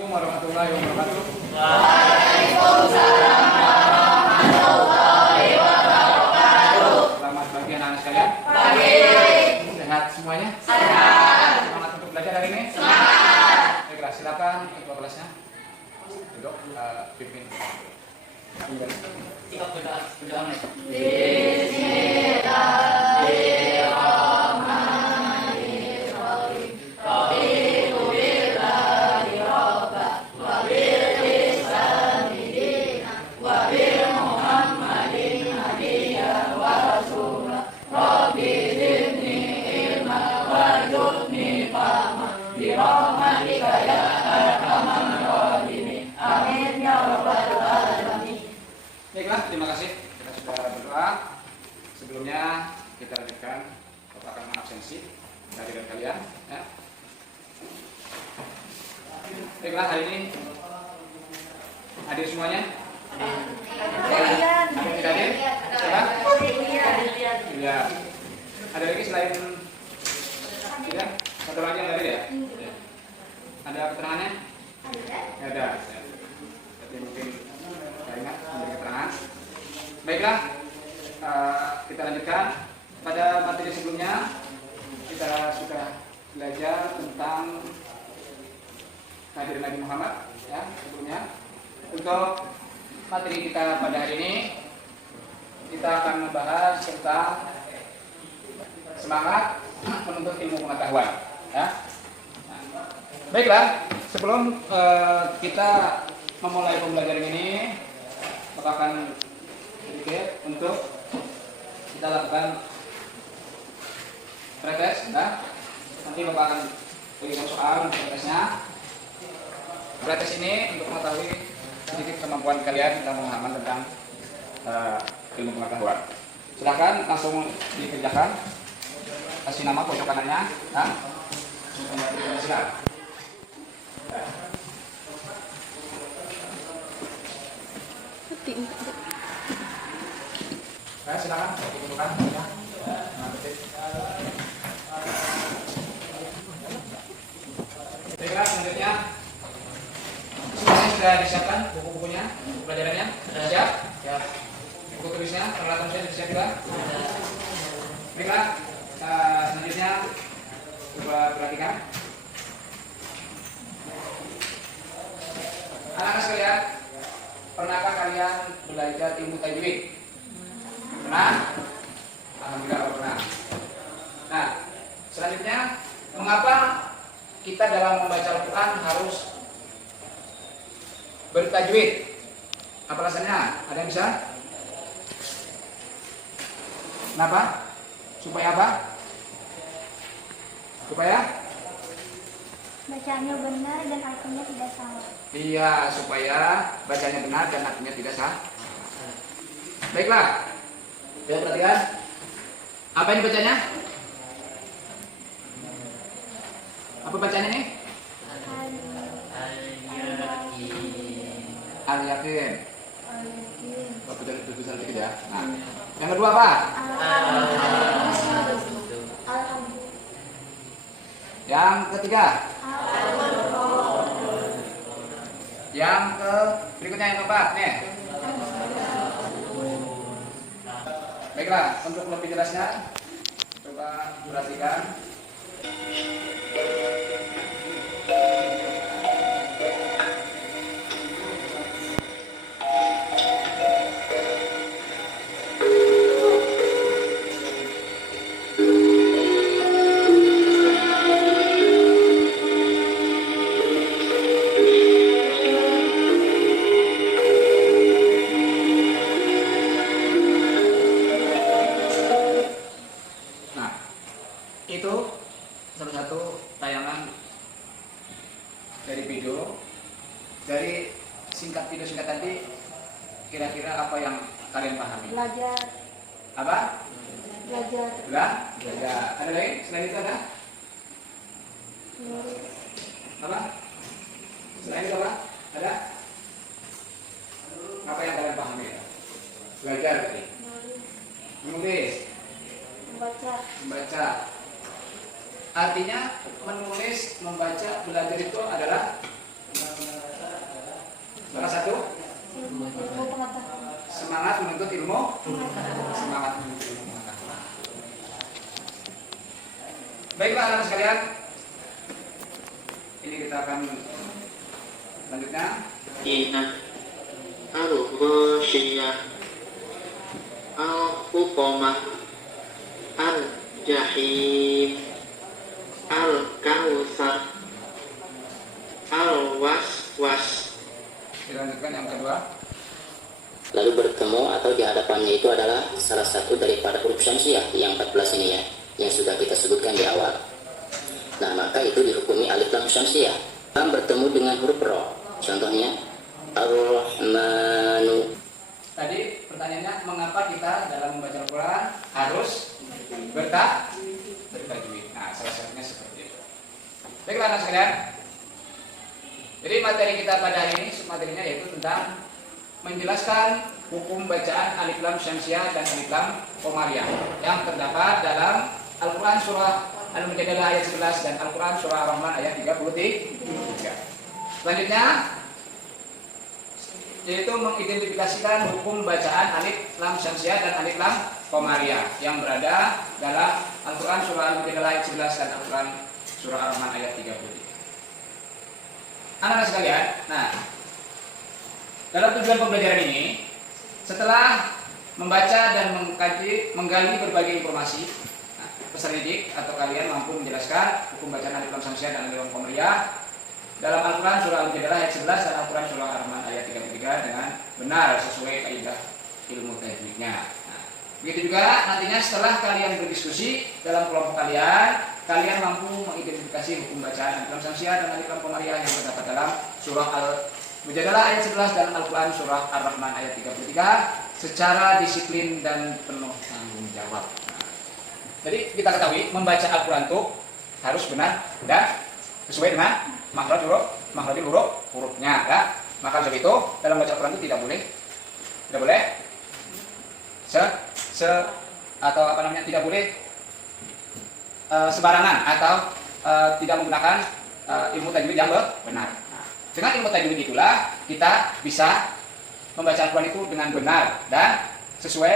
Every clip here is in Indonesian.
Assalamualaikum warahmatullahi wabarakatuh. Waalaikumsalam warahmatullahi wabarakatuh. Selamat pagi anak-anak sekalian. Pagi. Sehat semuanya? Sehat. Semangat untuk belajar hari ini? Semangat. Baiklah, silakan ketua kelasnya. Duduk, pimpin. Bismillahirrahmanirrahim. Raditu billahi rabban wa bil islami dinan wa bil muhammadin nabiyyan wa rasulan. Rabbi zidni ilma warzuqni fahma bi rahmatika ya arhamar rahimin. Amin ya rabbal alamin. Baiklah, terima kasih. Kita sudah berdoa. Sebelumnya kita lanjutkan. Bapak akan mengabsensi kehadiran kalian. Ya. Baiklah, hari ini hadir semuanya. Ada tidak hadir? Siapa? Iya. Ada lagi selain tidak? Satu lagi yang hadir ya? Ada keterangannya? Ada. Jadi mungkin saya ingat memberi keterangan. Baiklah, kita lanjutkan. Pada materi sebelumnya kita sudah belajar tentang kehadiran Nabi Muhammad ya sebelumnya. Untuk materi kita pada hari ini kita akan membahas tentang semangat menuntut ilmu pengetahuan ya. Baiklah, sebelum kita memulai pembelajaran ini, Bapak akan sedikit untuk kita lakukan pretest, nah. Nanti Bapak akan berikan soal untuk pretestnya. Pretest ini untuk mengetahui sedikit kemampuan kalian tentang pemahaman tentang ilmu pengetahuan. Silakan langsung dikerjakan. Kasih nama pojok kanannya, nah. Silakan. Silakan, dibutuhkan. Baiklah, selanjutnya semuanya sudah disiapkan buku-bukunya, buku pelajarannya sudah siap? Ya. Buku tulisnya, peralatan sudah disiap juga? Baiklah, selanjutnya coba perhatikan. Anak-anak sekalian, pernahkah kalian belajar ilmu tajwid? Pernah? Alhamdulillah pernah. Nah, selanjutnya mengapa kita dalam membaca Al-Quran harus bertajwid? Apa alasannya? Ada yang bisa? Kenapa? Supaya apa? Supaya? Bacanya benar dan artinya tidak salah. Iya, supaya bacanya benar dan artinya tidak salah. Baiklah, kita perhatikan. Apa ini bacanya? Apa bacanya nih? Al-Yakin. Betul sedikit ya. Nah, yang kedua apa? Yang ketiga? Yang berikutnya yang keempat nih. Baiklah, untuk lebih jelasnya coba perhatikan. Itu salah satu tayangan dari video, dari video singkat tadi. Kira-kira apa yang kalian pahami? Belajar. Apa? Belajar. Belajar. Ada lagi? Selain itu ada? Menulis. Apa? Selain itu apa? Ada? Apa yang kalian pahami? Belajar tadi. Menulis. Membaca. Artinya menulis, membaca, belajar itu adalah ilmu semangat menuntut ilmu pengetahuan. Baiklah anak sekalian, ini kita akan lanjutkan. Inna al-ghashiyah al-hutamah al-jahim al-kawthar al-waswas. Kita lanjutkan yang kedua. Lalu bertemu atau di hadapannya itu adalah salah satu daripada huruf syamsiah yang 14 ini ya, yang sudah kita sebutkan di awal. Nah, maka itu dihukumi alif lam syamsiah. Bertemu dengan huruf ro. Contohnya Ar-Rahmanu. Tadi pertanyaannya, mengapa kita dalam membaca Al-Quran harus bertajwid? Nah, salah satunya seperti itu. Baiklah anak sekalian. Jadi materi kita pada hari ini, submaterinya yaitu tentang menjelaskan hukum bacaan alif lam syamsiah dan alif lam qamariyah yang terdapat dalam Al-Quran surah Al-Mujadalah ayat 11 dan Al-Quran surah Ar-Rahman ayat 33. Selanjutnya yaitu mengidentifikasikan hukum bacaan alif lam syamsiah dan alif lam qamariyah yang berada dalam Al-Quran surah Al-Mujadalah ayat 11 dan Al-Quran surah Ar-Rahman ayat 33. Anak-anak sekalian, nah, dalam tujuan pembelajaran ini, setelah membaca dan menggali berbagai informasi, nah, peserta didik atau kalian mampu menjelaskan hukum bacaan alif lam syamsiah dan alif lam qamariyah dalam Al-Quran surah Al-Mujadalah ayat 11 dan Al-Quran surah Ar-Rahman ayat 33 dengan benar sesuai kaidah ilmu tajwidnya. Nah, begitu juga nantinya setelah kalian berdiskusi dalam kelompok kalian mampu mengidentifikasi hukum bacaan alif lam syamsiah dan alif lam qamariyah yang terdapat dalam surah Al-Mujadalah ayat 11 dan Al-Quran surah Ar-Rahman ayat 33 secara disiplin dan penuh tanggung jawab. Nah, jadi kita ketahui membaca Al-Quran itu harus benar dan sesuai dengan makhraj hurufnya ya. Maka sebab itu dalam baca Al-Quran itu tidak boleh tidak boleh sembarangan atau tidak menggunakan ilmu tajwid yang benar. Nah, dengan ilmu tajwid itulah kita bisa membaca Al-Quran itu dengan benar dan sesuai,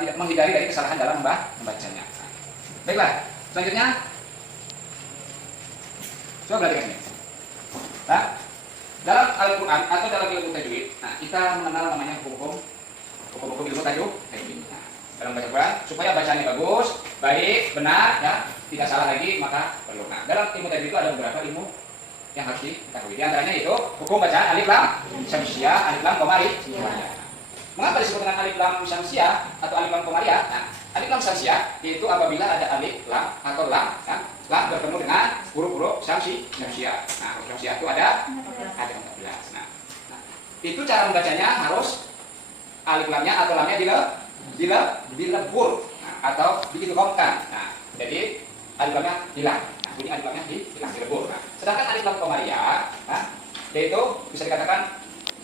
tidak menghindari dari kesalahan dalam membacanya. Nah, baiklah, selanjutnya coba perhatikan ini. Nah, dalam Al-Quran atau dalam ilmu tajwid, nah, kita mengenal namanya hukum-hukum ilmu tajwid. Nah, dalam baca Quran supaya bacaannya bagus, baik, benar, ya, tidak salah lagi, maka perlu. Nah, dalam ilmu tajwid itu ada beberapa ilmu yang harus diketahui. Di antaranya itu hukum bacaan alif lam syamsiah, alif lam qamariyah. Mengapa disebut dengan alif lam syamsiah atau alif lam qamariyah? Nah, alif lam syamsiah yaitu apabila ada alif lam atau lam, kan? Lam bertemu dengan huruf-huruf syamsiah. Nah, huruf syamsiah itu ada 14. Nah, itu cara membacanya harus alif lamnya atau lamnya dilebur, nah, atau diidghamkan. Nah, jadi alif lamnya hilang. Nah, bunyi alif lamnya hilang, dilebur. Nah, sedangkan alif lam qamariyah, nah, yaitu bisa dikatakan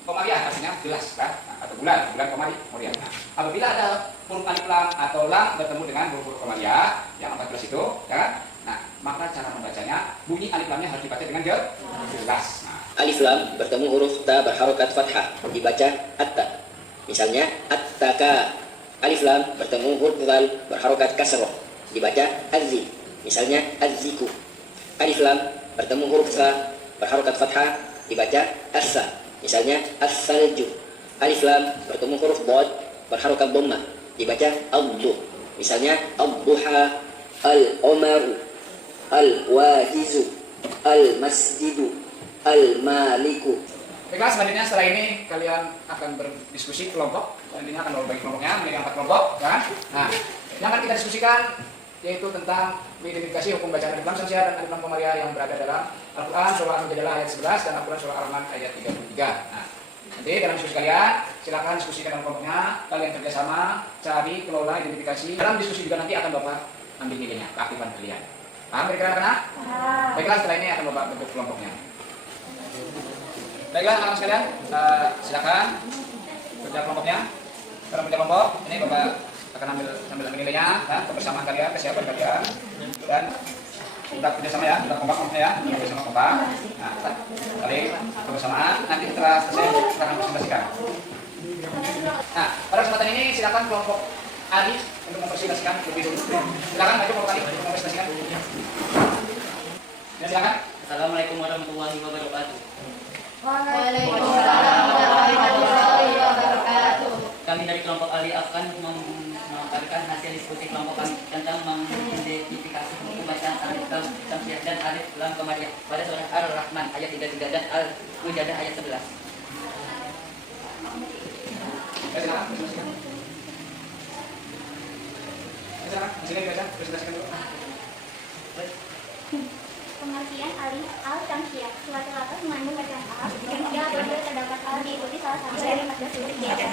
qamariyah artinya jelas, kan? Nah, atau bulan qamariyah. Nah, apabila ada huruf alif lam atau lam bertemu dengan huruf qamariyah yang 14 itu, kan? Nah, maka cara membacanya bunyi alif lamnya harus dibaca dengan jelas. Nah, Alif lam bertemu huruf ta berharokat fathah dibaca atta. Misalnya attaka. Alif lam bertemu huruf dzal berharokat kasroh dibaca azzi. Misalnya azziku. Alif lam bertemu huruf tha berharokat fathah dibaca assa. Misalnya as-salju. Alif lam bertemu huruf dhad berharokat dhammah dibaca addu. Misalnya ad-duha, al-umaru, al-wajizu, al-masjidu, al-maliku. baiklah, selanjutnya setelah ini kalian akan berdiskusi kelompok. Nantinya akan berbagi kelompoknya menjadi 4 kelompok, kan? Nah, yang akan kita diskusikan yaitu tentang mengidentifikasi hukum bacaan alif lam syamsiah dan alif lam qamariyah yang berada dalam Al-Quran surah Al-Mujadalah ayat 11 dan Al-Quran surah Ar-Rahman ayat 33. Nah, nanti dalam diskusi kalian silakan diskusikan dalam kelompoknya, kalian kerjasama cari kelola identifikasi. Dalam diskusi juga nanti akan Bapak ambil nilainya, keaktifan kalian. Paham kira-kira kena? Baiklah, setelah ini akan Bapak bentuk kelompoknya. Baiklah anak sekalian, silakan kerja kelompoknya. Dalam kerja kelompok ini Bapak akan ambil nilainya, ya, kebersamaan kalian, kesiapan kalian, dan kita kerjasama ya, kita kompak kelompoknya ya, kita bersama kompak. Nah, saling kebersamaan. Nanti setelah selesai kita akan presentasikan. Nah, pada kesempatan ini silakan kelompok Ali untuk mempresentasikan lebih dulu. Silakan maju kelompok Ali untuk mempresentasikan. Ya, silakan. Assalamualaikum warahmatullahi wabarakatuh. Waalaikumsalam warahmatullahi wabarakatuh. Kami dari kelompok Ali akan memaparkan hasil diskusi kelompok kami tentang mengidentifikasi buku bacaan Alif Lam Samsiah dan Alif Lam Qamariyah pada surah Ar-Rahman ayat 33 dan Al-Mujadah ayat 11. Ya, silakan. Ya, silakan. Sini dibaca, presentasikan dulu. Pengertian alif al tamsiyah. Suatu lafaz mengandung bacaan al yang tiga apabila terdapat al diikuti salah satu dari 14 huruf biasa.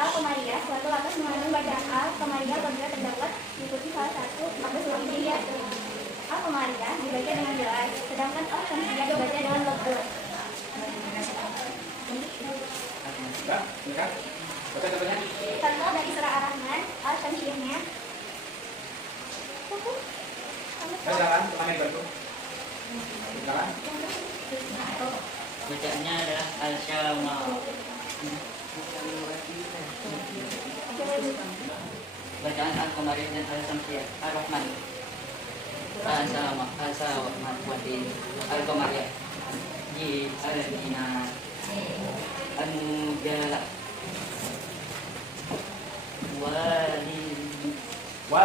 Al Qamariyah. Suatu lafaz mengandung bacaan al Qamariyah apabila terdapat diikuti salah satu 14 huruf biasa. Al Qamariyah dibaca dengan jelas, sedangkan al tamsiyah dibaca dengan lebur. Ya, silakan. Baca contohnya. Contoh dari surah Ar-Rahman, al tamsiyahnya. Ya, silakan. Teman yang bantu. Silakan. Bacaannya adalah Al-Syama. Bacaan Al-Qamariyah dan Al-Samsiyah. Ar-Rahman. Al-Syama. Al-Syama. Al-Qamariyah. Di Al-Dina. Al-Mujalah. Walin. Wa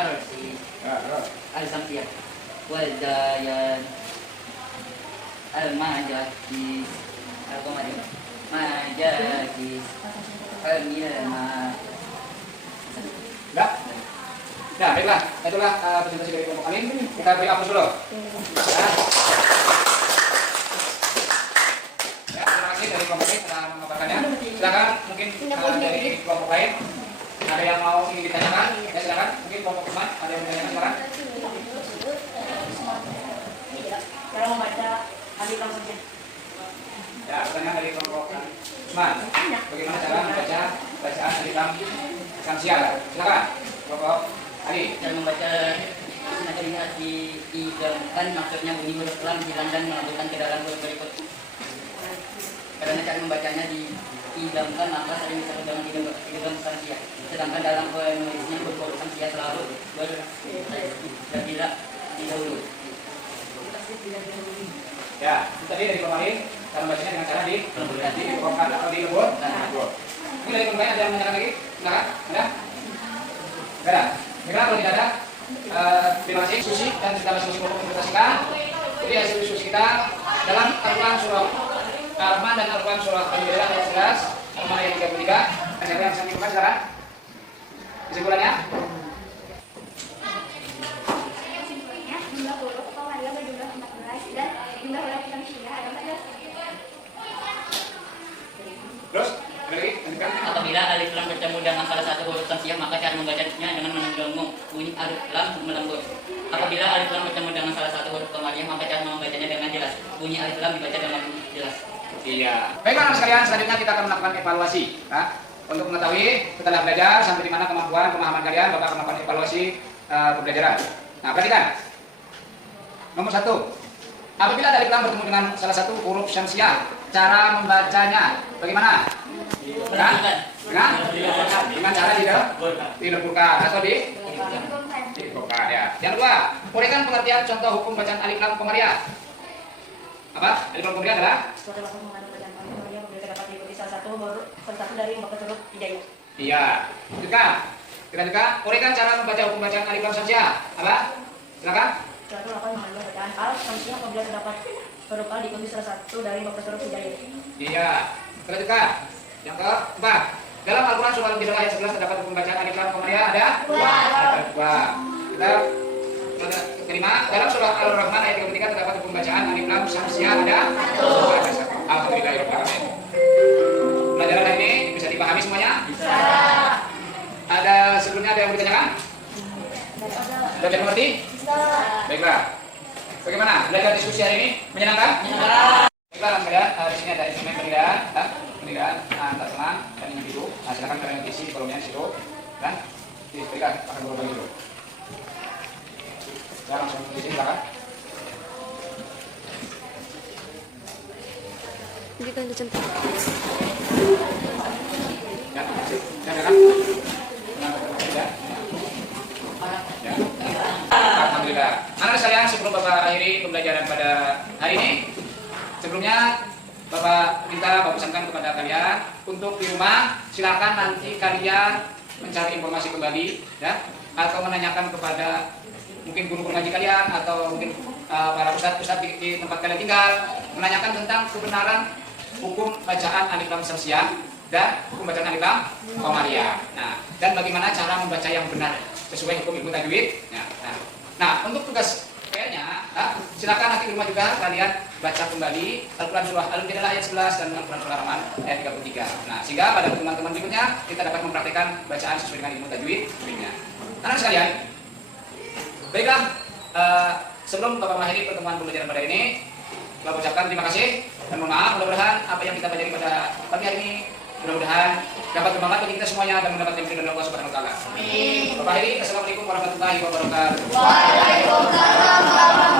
arsi Ya, terus. al-samsiyah wal dayan al-majati al-qamariyah majati al-milma. Enggak? Nah, baiklah. Itulah presentasi dari kelompok kami. Kita beri aplaus dulu. Ya. Ya, terima kasih dari kelompok kami telah memaparkannya. Silakan mungkin dari kelompok lain ada yang mau ingin ditanyakan? Ya, silakan. Mungkin kelompok teman ada yang ditanyakan sekarang? Cara membaca Alif Lam Samsiah. Ya, pertanyaan dari kelompok teman. Bagaimana cara membaca bacaan Alif Lam Samsiah? Silakan. Kelompok Ali. Cara membaca sengaja lihat diidamkan, maksudnya bunyi huruf lam hilang dan melanjutkan ke dalam huruf berikut. Karena cara membacanya diidamkan maka sering disebut dengan idgham samsiah. Sedangkan dalam penulisnya huruf samsiah selalu dan tidak didahului. Ya, tadi dari kemarin cara bacanya dengan cara dibongkar atau dilebur. Mungkin dari kelompok lain ada yang menanyakan lagi? Silakan. Ada? Tidak ada. Baiklah, kalau tidak ada, terima kasih diskusi dan kita langsung mempresentasikan. Jadi hasil diskusi kita dalam Al-Quran surah Ar-Rahman dan Al-Quran surah Al-Mujadah ayat 11, Al-Rahman ayat 33. Siapa yang bisa menyimpulkan sekarang? Kesimpulannya? Kesimpulannya, jumlah huruf Qamariyah berjumlah 14 dan jumlah huruf tamsiyah ada 14. Terus? Ada lagi? Lanjutkan. Apabila alif lam bertemu dengan salah satu huruf samsiah maka cara membacanya dengan mengganggu bunyi alif lam melembut. Apabila alif lam bertemu dengan salah satu huruf qamariyah maka cara membacanya dengan jelas. Bunyi alif lam dibaca dengan jelas. Iya. Baiklah anak sekalian, selanjutnya kita akan melakukan evaluasi. Nah, untuk mengetahui setelah belajar sampai di mana kemampuan pemahaman kalian, Bapak akan melakukan evaluasi pembelajaran. Nah, perhatikan. Nomor 1. Apabila alif lam bertemu dengan salah satu huruf syamsiah, cara membacanya bagaimana? Dengan cara dileburkan atau dileburkan ya. Yang kedua, uraikan pengertian contoh hukum bacaan alif lam qamariyah. Apa? Alif lam qamariyah adalah Suatu lafaz mengandung bacaan Alif Qamariyah apabila terdapat diikuti salah satu dari 14 huruf hijaiyah. iya. Kita juga uraikan cara membaca hukum bacaan alif lam syamsiah. Apa? Silakan. Suatu lafaz mengandung bacaan Al Samsiah apabila terdapat huruf Al diikuti salah satu dari 14 huruf hijaiyah. Iya. Kita juga. Yang keempat, dalam Al-Quran surah Al-Mujadah ayat 11 terdapat hukum bacaan alif lam qamariyah ada? Ada dua. Kita kelima, dalam surah Al-Rahman ayat 33 terdapat hukum bacaan alif lam syamsiah ada? Ada satu. Alhamdulillahirabbil alamin. Pelajaran hari ini bisa dipahami semuanya? Bisa. Ada sebelumnya ada yang ditanyakan? Sudah bisa mengerti? Bisa. Baiklah. Bagaimana? Belajar diskusi hari ini menyenangkan? Menyenangkan. Baiklah, sekalian, di sini ada instrumen penilaian, antar senang dan individu. Nah, silakan kalian isi di kolomnya di situ dan diberikan akan berubah dulu. Ya, langsung isi silakan. Hindi ka cantik. Ya, ada kan? Ya. Ya. Alhamdulillah. Anak sekalian, sebelum Bapak akhiri pembelajaran pada hari ini, sebelumnya Bapak minta Bapak pesankan kepada kalian untuk di rumah silakan nanti kalian mencari informasi kembali, ya, atau menanyakan kepada mungkin guru pengaji kalian atau mungkin para ustadz di tempat kalian tinggal, menanyakan tentang kebenaran hukum bacaan alif lam syamsiah dan hukum bacaan alif lam qamariyah. Nah, dan bagaimana cara membaca yang benar sesuai hukum ilmu tajwid. Nah, untuk tugas PR-nya, silakan nanti di rumah juga kalian baca kembali Al-Quran surah Al-Mujadilah ayat 11 dan Al-Quran surah Rahman ayat 33. Nah, sehingga pada teman-teman berikutnya kita dapat mempraktikkan bacaan sesuai dengan ilmu tajwid berikutnya. Anak sekalian, baiklah, sebelum Bapak mengakhiri pertemuan pembelajaran pada ini, Bapak ucapkan terima kasih dan mohon maaf. Mudah-mudahan apa yang kita pelajari pada pagi hari ini mudah-mudahan dapat bermanfaat bagi kita semuanya dan mendapat yang dari Allah Subhanahu wa taala. Amin. Bapak akhiri, assalamualaikum warahmatullahi wabarakatuh. Waalaikumsalam.